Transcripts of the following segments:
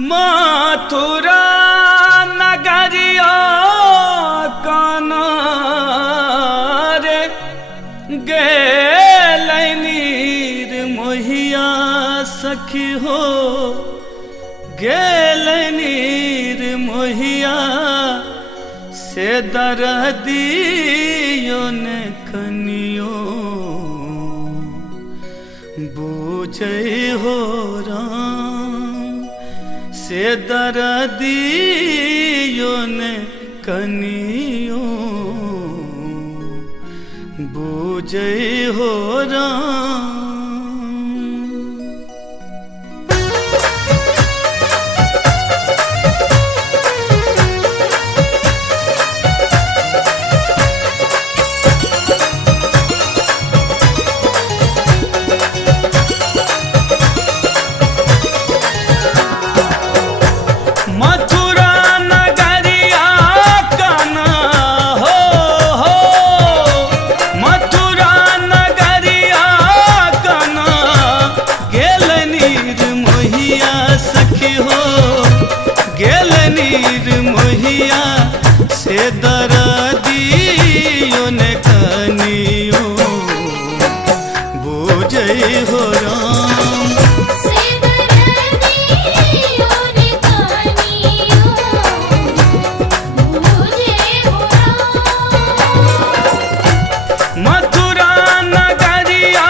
मथुरा नगरिया काना रे गेलनीर मोहिया सखी हो गेलनीर मोहिया से दरदियो ने कनियो बूझे हो राम से दरदियो ने कनियो बूझे हो राम। गेलनीर मोहिया से दरदियो ने कनियो बूझे हो राम से दरदियो ने कनियो बूझे हो राम। मथुरा नगरिया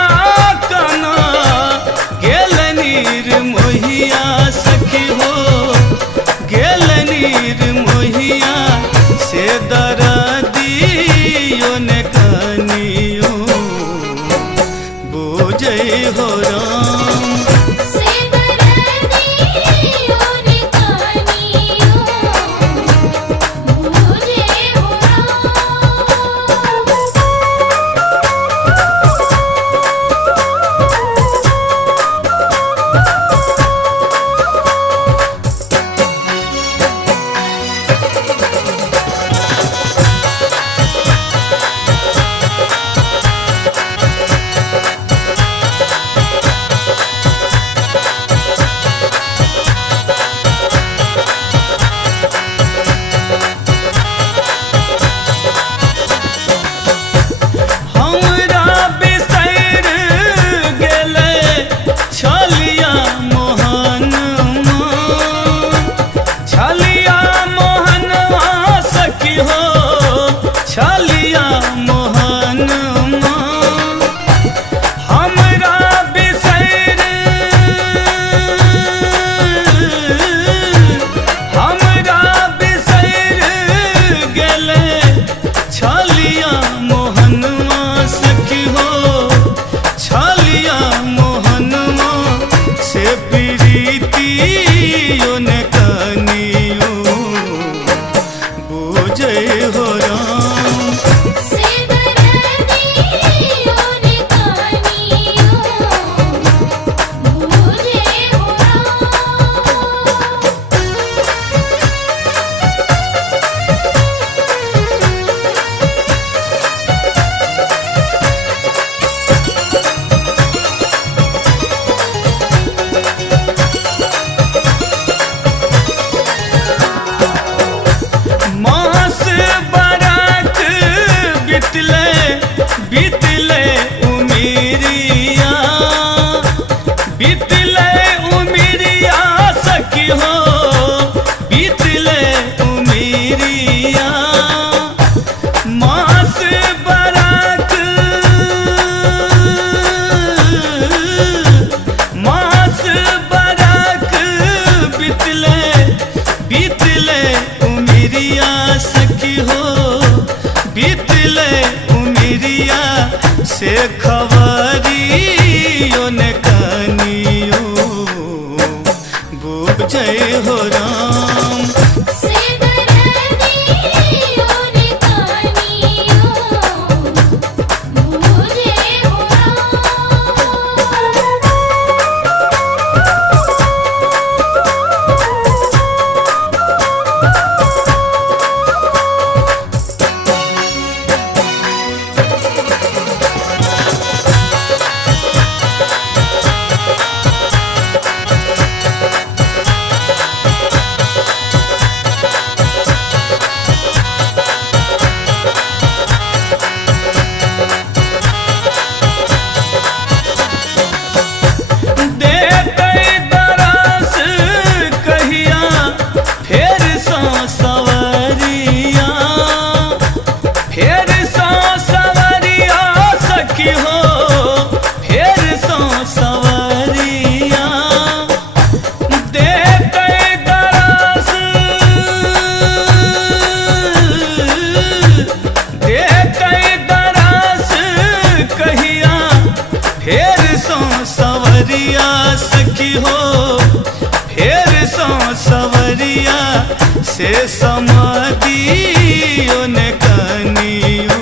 काना गेलनीर मोहिया सखी हो गेलनीर मोहिया से दरदियो ने कनियो बूझे हो राम से दरदियो ने कनियो बूझे हो छलिया मोहन हमरा बिसैर गेले छलिया मोहनवा सखी हो छलिया मोहनवा से प्रीतियो ने कनियो बूझे हो राम से दरदियो ने कनियो बूझे हो मास बरख बीतले उमिरिया सखी हो बीतले उमिरिया मास बरख बीतले उमिरिया सखी हो बीतले उमिरिया से खबरियो ने कनियो बूझे हो राम से दरदियो ने कनियो बूझे हो राम। सवरिया सखी हो फेर सो सवरिया से समादियो ने कनियो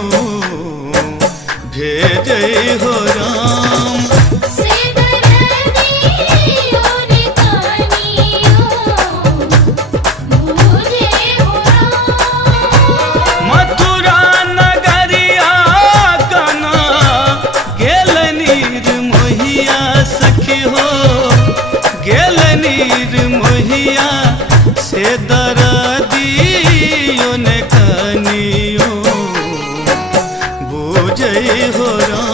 भेजे हो राम से दरदियों ने कानियों मुझे हो राम। मथुरा नगरिया कना गेल नीर मोहिया सखी हो गेल नीर मोहिया से दरदियो ने कनियो बुझै हो राम।